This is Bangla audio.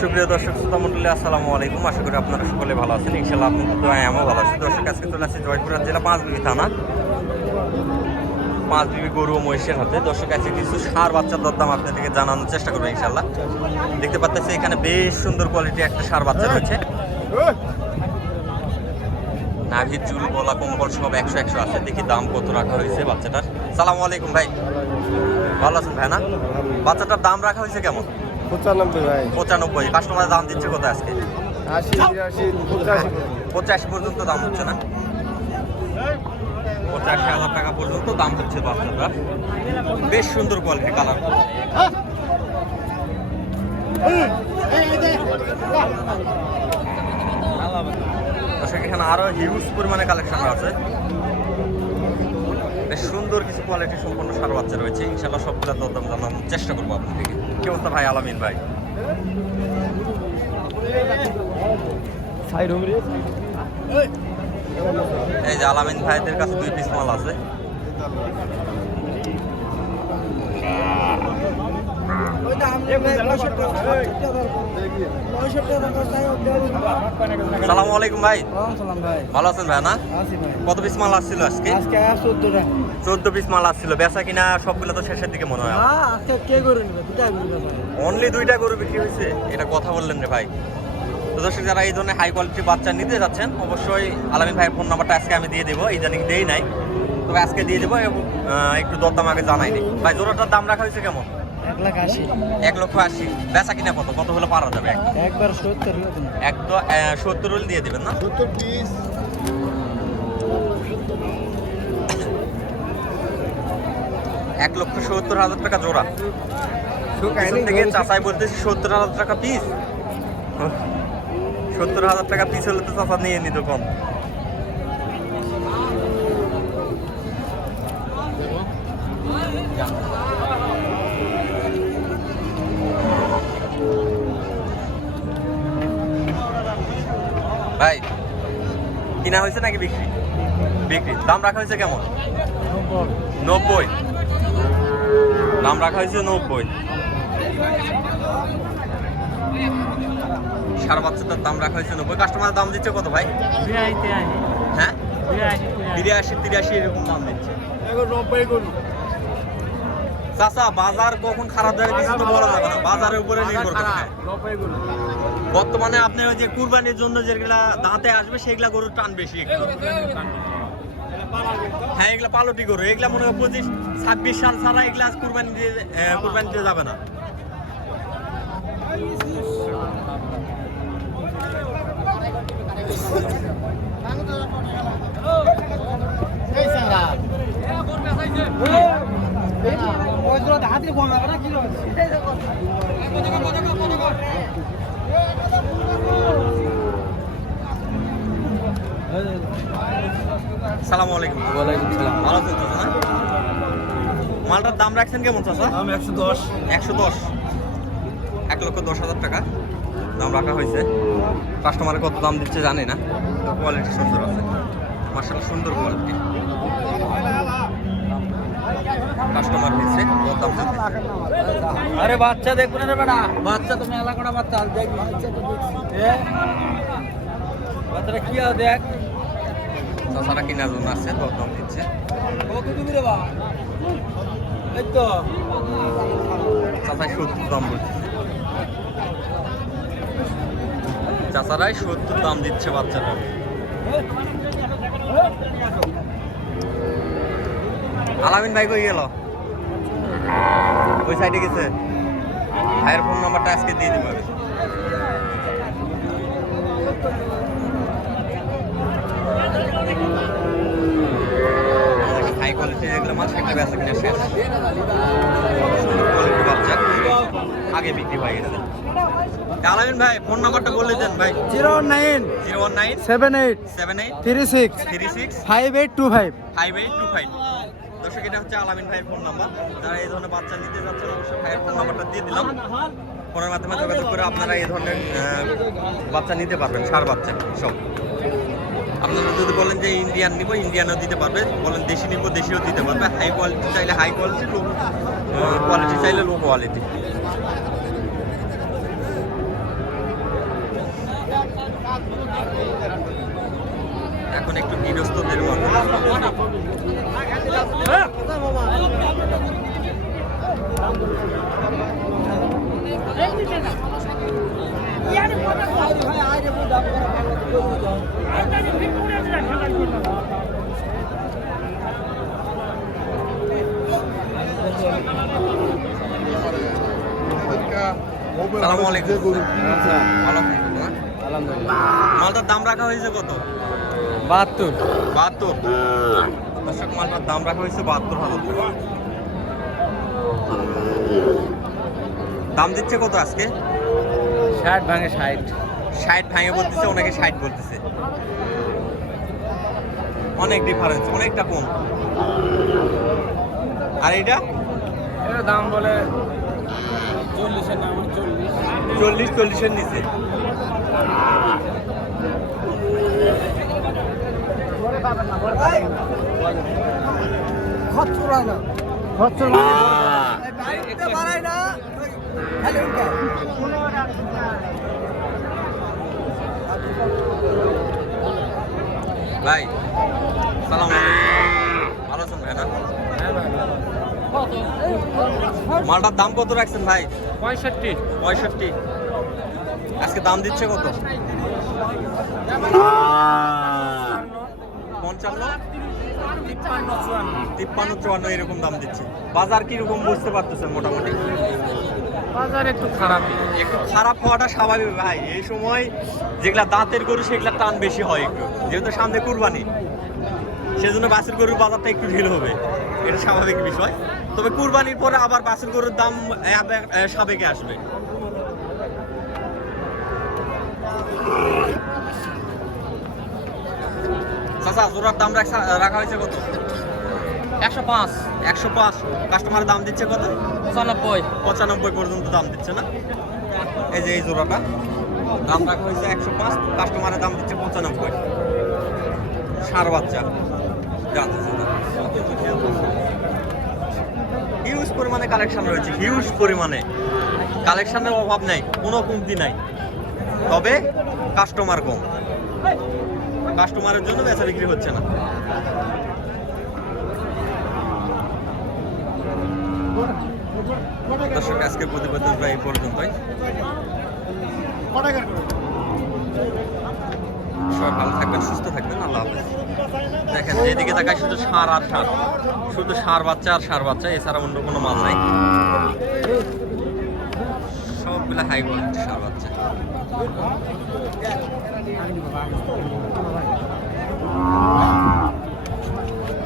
সুপ্রিয় দর্শক শ্রোতা মণ্ডলী, আসসালামু আলাইকুম। আশা করি আপনারা সকলে ভালো আছেন। ইনশাআল্লাহ আপনাদের দোয়ায় আমিও ভালো আছি। দর্শক, আজকে চলে আসছি জয়পুরহাট জেলা পাঁচবিবি থানা, পাঁচবিবি গরু ও মহিষের হাতে। দর্শক, আছে কিছু ষাঁড় বাচ্চার দরদাম আপনাদেরকে জানানোর চেষ্টা করবো ইনশাআল্লাহ। দেখতে পাচ্ছেন এখানে বেশ সুন্দর কোয়ালিটি একটা ষাঁড় বাচ্চা রয়েছে। নাভির চুল, গলা, কম্বল সব 100 আছে। দেখি দাম কত রাখা হয়েছে বাচ্চাটার। সালামু আলাইকুম ভাই, ভালো আছেন ভাই? না, বাচ্চাটার দাম রাখা হয়েছে কেমন? 95 ভাই। 95। কাস্টমার দাম দিচ্ছে কত আজকে? 80, 83, 85। 85 পর্যন্ত দাম হচ্ছে না? 85,000 টাকা পর্যন্ত দাম হচ্ছে বাচ্চাটা। বেশ সুন্দর কোয়ালিটি, কালার। দর্শক, এখানে আরো হিউজ পরিমাণে কালেকশন আছে। বেশ সুন্দর কিছু কোয়ালিটি সম্পন্ন ষাঁড় বাচ্চা রয়েছে। ইনশাআল্লাহ সবগুলো দরদাম জানানোর চেষ্টা করবো আপনাদেরকে। কি অবস্থা ভাই আলামিন ভাই? এই যে আলামিন ভাইদের কাছে 2 পিস মাল আছে। সালামু আলাইকুম ভাই, ভালো আছেন ভাই? না, কত পিস মাল আসছিল আজকে? 14 পিস মাল আসছিল। বেচা কিনা সবগুলো তো শেষের দিকে মনে হয়। অনলি 2টা গরু বিক্রি হয়েছে? এটা কথা বললেন রে ভাই। তো দর্শক, যারা এই ধরনের হাই কোয়ালিটির বাচ্চা নিতে যাচ্ছেন, অবশ্যই আলামিন ভাইয়ের ফোন নাম্বারটা আজকে আমি দিয়ে দেবো। ইদানিং দেই নাই, তবে আজকে দিয়ে দেবো। একটু দরদাম আগে জানাইনি ভাই। জোড়াটার দাম রাখা হয়েছে কেমন? 1,80,000। বেচা কিনা কত কত হলে পারা যাবে? একবার 70 একদম 70 হলে দিয়ে দেবেন না? 70 পিস। 1,70,000 টাকা জোড়া। পিছন থেকে চাচাই বলতেছি 70,000 টাকা পিস। 70,000 টাকা পিস হলে তো চাচা নিয়ে নিত কম। ভাই, কিনা হয়েছে নাকি বিক্রি? বিক্রি। দাম রাখা হয়েছে কেমন? 90। দাম রাখা হয়েছে 90। ষাঁড় বাচ্চাটার দাম রাখা হয়েছে 90। কাস্টমার দাম দিচ্ছে কত ভাই? হ্যাঁ, 82, 83 এরকম দাম দিচ্ছে। চাচা, বাজার কখন খারাপ যাবে কিছু তো বলা যাবে না, বাজারের উপরে নির্ভর করে। বর্তমানে আপনি ওই যে কুরবানির জন্য যেগুলা দাঁতে আসবে সেগুলা গরুর টান বেশি একটু। হ্যাঁ, এগুলা পালটি গরু। এগুলা মনে হয় 25-26 সাল ছাড়া এগুলা কুরবানি দিয়ে যাবে না। সালামু আলাইকুম। ওয়ালাইকুম সালাম। ভালো আছেন চাচা? না, মালটার দাম রাখছেন কেমন চাচা? দাম 110। 110। 1,10,000 টাকা দাম রাখা হয়েছে। কাস্টমারে কত দাম দিচ্ছে জানি না। কোয়ালিটি সুন্দর আছে, মাশাআল্লাহ সুন্দর কোয়ালিটি। কাস্টমার দিচ্ছে দাম। আরে বাচ্চা দেখবো না রে বেটা, বাচ্চা তুমি এলা করা বাচ্চা দেখ। বাচ্চাটা কি আর দেখ। চাচারা কিনার জন্য আছে, দাম দিচ্ছে। কত দিবি রে বা? এই তো চাচাই 70 দাম বলছে। চাচারাই 70 দাম দিচ্ছে বাচ্চাটা। আলামিন ভাই কই গেল? ওই সাইডে গেছে। ভাইয়ের ফোন নাম্বারটা আজকে দিয়ে দিবে। হাই কোয়ালিটির এগুলো মাছ একটা বেচা কিনা শেষ। সুন্দর কোয়ালিটির বাচ্চা আগে বিক্রি হয়ে গেছে। আলামিন ভাই ফোন নাম্বারটা বলে দেন ভাই। 09 019 78 78 36 36 5825 5825। দর্শক, এটা হচ্ছে আলামিন ভাইয়ের ফোন নাম্বার। যারা এই ধরনের বাচ্চা নিতে যাচ্ছেন অবশ্যই ভাইয়ের ফোন নাম্বারটা দিয়ে দিলাম। ফোনের মাধ্যমে যোগাযোগ করে আপনারা এই ধরনের বাচ্চা নিতে পারবেন, ষাঁড় বাচ্চা সব। আপনারা যদি বলেন যে ইন্ডিয়ান নিব, ইন্ডিয়ানও দিতে পারবে। বলেন দেশি নিব, দেশিও দিতে পারবে। হাই কোয়ালিটি চাইলে হাই কোয়ালিটি, লো কোয়ালিটি চাইলে লো কোয়ালিটি। এখন একটু গৃহস্থদের মতো। সালামু আলাইকুম। ভালো আছেন? আলহামদুলিল্লাহ। মালটার দাম রাখা হয়েছে কত? 72। 72। দর্শক মালটার দাম রাখা হয়েছে 72,000 টাকা। দাম দিচ্ছে কত আজকে? 60 ভাঙে 60। 60 ভাঙে বলতেছে, অনেকে 60 বলতেছে। অনেক ডিফারেন্স, অনেকটা কম। আর এইটা এর দাম বলে 40 এর নাম 40। 40-40-এর নিচে। ভাই সালাম ভালো আছেন ভাই? না মালটার দাম কত রাখছেন ভাই? 65। 65। আজকে দাম দিচ্ছে কত? 55, 53-54 এরকম দাম দিচ্ছে। বাজার কিরকম বুঝতে পারতেছেন? মোটামুটি বাজার একটু খারাপই। একটু খারাপ হওয়াটা স্বাভাবিক ভাই। এই সময় যেগুলা দাঁতের গরু সেগুলা টান বেশি হয় একটু, যেহেতু সামনে কুরবানি, সেজন্য বাছুর গরুর বাজারটা একটু ঢিল হবে, এটা স্বাভাবিক বিষয়। তবে কুরবানির পরে আবার বাছুর গরুর দাম সাবেকে আসবে। চাচা জোড়ার দাম রাখা হয়েছে কত? 105। 105। কাস্টমার দাম দিচ্ছে কত? 95। 95 পর্যন্ত দাম দিচ্ছে না? এই যে এই জোড়াটা দাম রাখা হয়েছে 105, কাস্টমারের দাম দিচ্ছে 95। ষাঁড় বাচ্চা জানতেছে না। হিউজ পরিমাণে কালেকশন রয়েছে, হিউজ পরিমাণে কালেকশনের অভাব নাই, কোনো কমতি নাই। তবে কাস্টমার কম, কাস্টমারের জন্য বেচা বিক্রি হচ্ছে না। দর্শক আজকের প্রতিবেদন প্রায় এই পর্যন্তই। সবাই ভালো থাকবেন, সুস্থ থাকবেন, আল্লাহ হাফেজ। দেখেন যেদিকে তাকায় শুধু ষাঁড় আর ষাঁড়, শুধু ষাঁড় বাচ্চা আর ষাঁড় বাচ্চা, এছাড়া অন্য কোনো মাল নাই। সবগুলা হাই কোয়ালিটি ষাঁড় বাচ্চা।